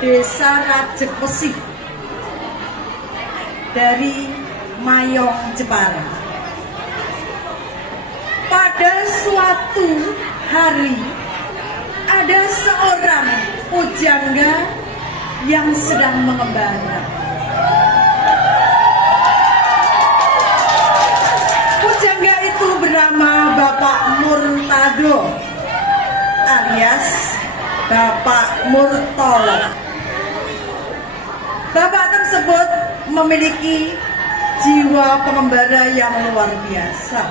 Desa Rajepesi dari Mayong, Jepara. Pada suatu hari ada seorang pujangga yang sedang mengembara. Pujangga itu bernama Bapak Murtado alias Bapak Murtolo. Bapak tersebut memiliki jiwa pengembara yang luar biasa.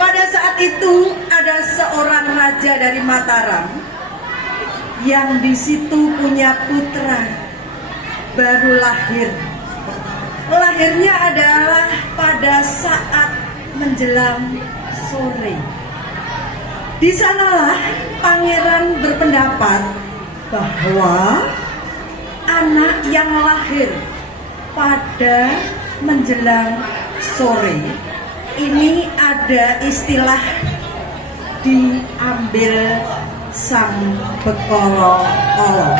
Pada saat itu ada seorang raja dari Mataram yang di situ punya putra baru lahir. Lahirnya adalah pada saat menjelang sore. Di sanalah pangeran berpendapat bahwa anak yang lahir pada menjelang sore ini ada istilah diambil sang bekolo-olo.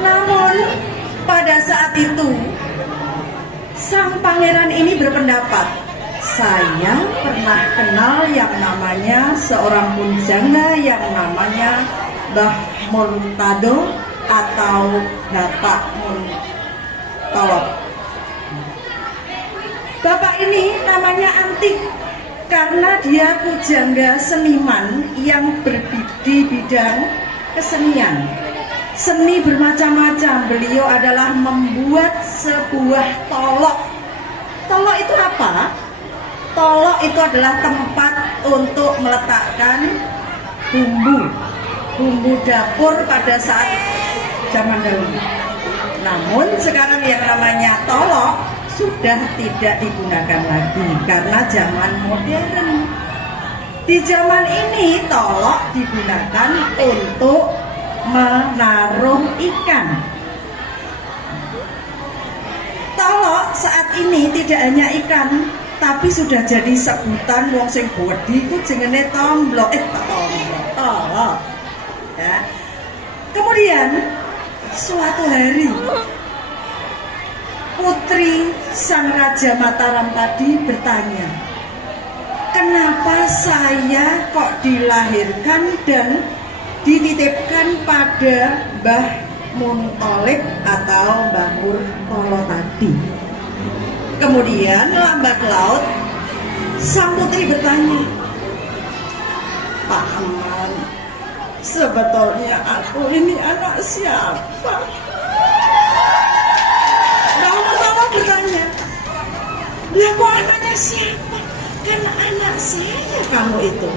Namun pada saat itu sang pangeran ini berpendapat, saya pernah kenal yang namanya seorang pujangga yang namanya Mbah Murtado atau Bapak Murtolo. Bapak ini namanya antik karena dia pujangga seniman yang di bidang kesenian. Seni bermacam-macam. Beliau adalah membuat sebuah tolok. Tolok itu apa? Tolok itu adalah tempat untuk meletakkan bumbu dapur pada saat zaman dahulu. Namun sekarang yang namanya tolok sudah tidak digunakan lagi karena zaman modern. Di zaman ini tolok digunakan untuk menaruh ikan. Tolok saat ini tidak hanya ikan, tapi sudah jadi sebutan wong sing gede iku jenenge tolok. Ya. Kemudian suatu hari putri sang Raja Mataram tadi bertanya, kenapa saya kok dilahirkan dan dititipkan pada Mbah Muntolib atau Mbah Murtolo tadi? Kemudian lambat laut sang putri bertanya, Paman, sebetulnya aku ini anak siapa? Mbah Murtolo bertanya, lah kok anaknya siapa? Kan anak saya kamu itu.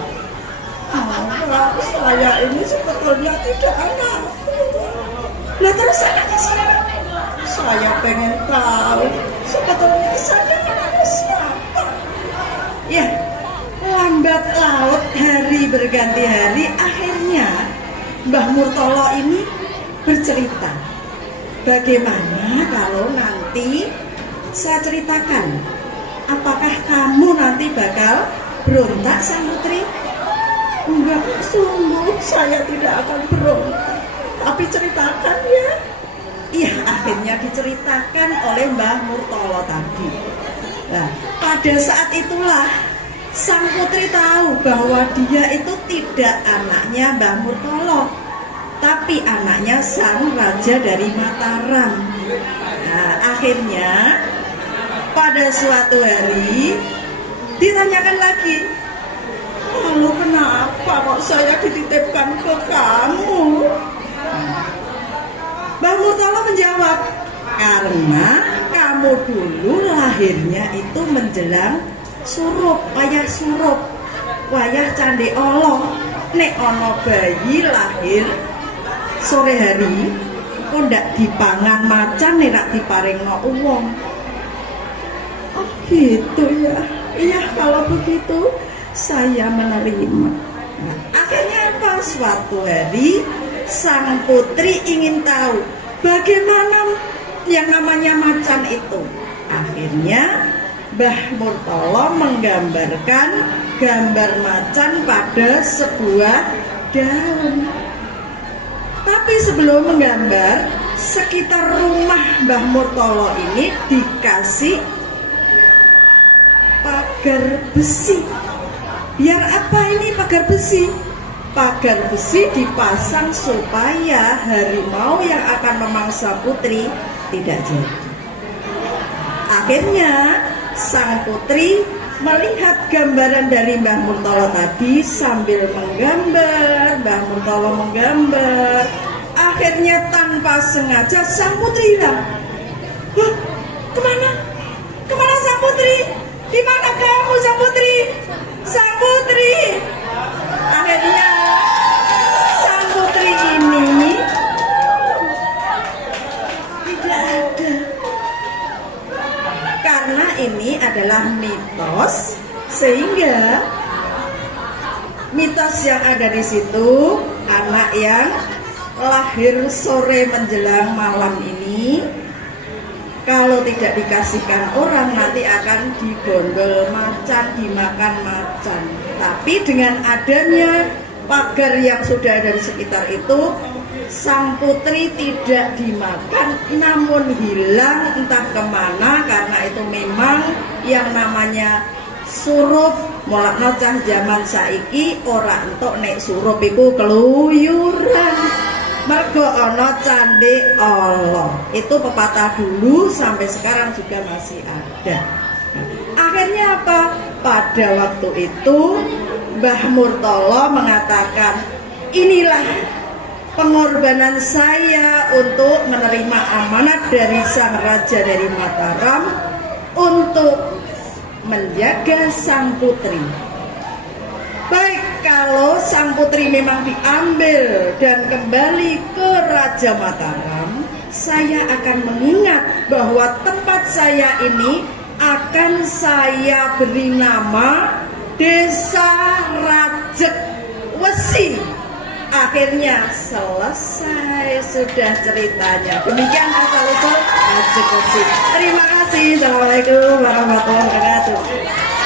Saya ini sebetulnya tidak anak. Lah terus anaknya siapa? Saya pengen tahu sebetulnya saya anaknya siapa. Ya, lambat laut hari berganti hari, akhirnya Mbah Murtolo ini bercerita, bagaimana kalau nanti saya ceritakan, apakah kamu nanti bakal berontak sang putri? Enggak, sungguh saya tidak akan berontak, tapi ceritakan ya. Iya, akhirnya diceritakan oleh Mbah Murtolo tadi. Nah, pada saat itulah sang putri tahu bahwa dia itu tidak anaknya Mbah Murtolo, tapi anaknya sang raja dari Mataram. Nah, akhirnya pada suatu hari ditanyakan lagi, lalu kenapa kok saya dititipkan ke kamu? Mbah Murtolo menjawab, karena kamu dulu lahirnya itu menjelang surup, wayah candi Allah. Nek ono bayi lahir sore hari, kok ndak dipangan macan, nek diparingno uwong. Oh gitu ya. Iya, kalau begitu saya menerima. Nah, akhirnya apa? Suatu hari sang putri ingin tahu bagaimana yang namanya macan itu. Akhirnya Mbah Murtolo menggambarkan gambar macan pada sebuah daun. Tapi sebelum menggambar, sekitar rumah Mbah Murtala ini dikasih pagar besi. Biar apa ini pagar besi? Pagar besi dipasang supaya harimau yang akan memangsa putri tidak jadi. Akhirnya sang putri melihat gambaran dari Mbah Murtala tadi sambil menggambar, Mbah Murtala menggambar. Akhirnya tanpa sengaja sang putri hilang. Loh, kemana? Kemana sang putri? Di mana kamu sang putri? Sang putri. Akhirnya sang putri ini tidak ada. Karena ini adalah mitos, sehingga mitos yang ada di situ, anak yang lahir sore menjelang malam ini kalau tidak dikasihkan orang nanti akan digondol macan, dimakan macan. Tapi dengan adanya pagar yang sudah ada di sekitar itu, sang putri tidak dimakan namun hilang entah kemana, karena itu memang yang namanya surup mulakno cah zaman saiki ora entuk nek surup iku keluyuran. Mergo ana candhe Allah. Itu pepatah dulu sampai sekarang juga masih ada. Akhirnya apa? Pada waktu itu Mbah Murtala mengatakan, inilah pengorbanan saya untuk menerima amanat dari sang raja dari Mataram untuk menjaga sang putri. Baik, kalau sang putri memang diambil dan kembali ke Raja Mataram, saya akan mengingat bahwa tempat saya ini akan saya beri nama Desa Rajek Wesi. Akhirnya selesai sudah ceritanya. Demikian asal-usul Rajek Wesi. Terima kasih. Assalamualaikum warahmatullahi wabarakatuh.